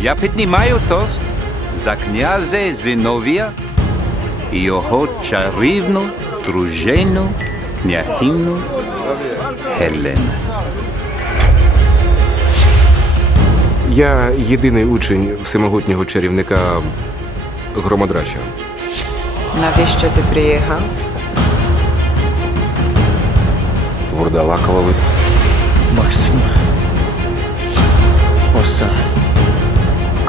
Я піднімаю тост за князя Зиновія і його чарівну дружину княгиню Гелену. Я єдиний учень всемогутнього чарівника Громодрача. Навіщо ти приїхав? Вурдалака ловити. Максим. Оса.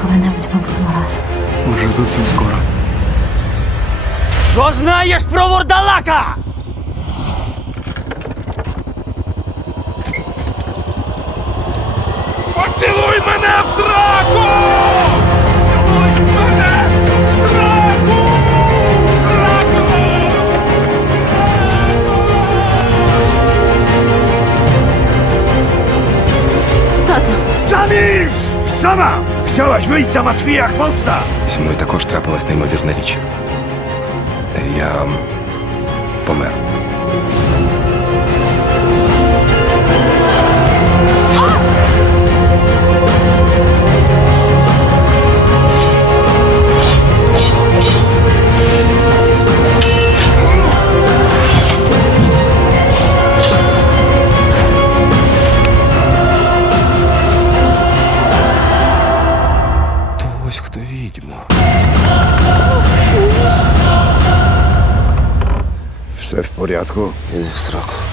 Коли-небудь ми будемо разом. Може, зовсім скоро. Що знаєш про вурдалака? Поцілуй мене в драку! Поцілуй мене в драку! Драку! Тато, Zamilcz! Sama! Chciałaś wyjść za Matwijach Mosta! Зі мною також трапилась неймовірна річ. Я помер. Все w porządku. Іди в сраку.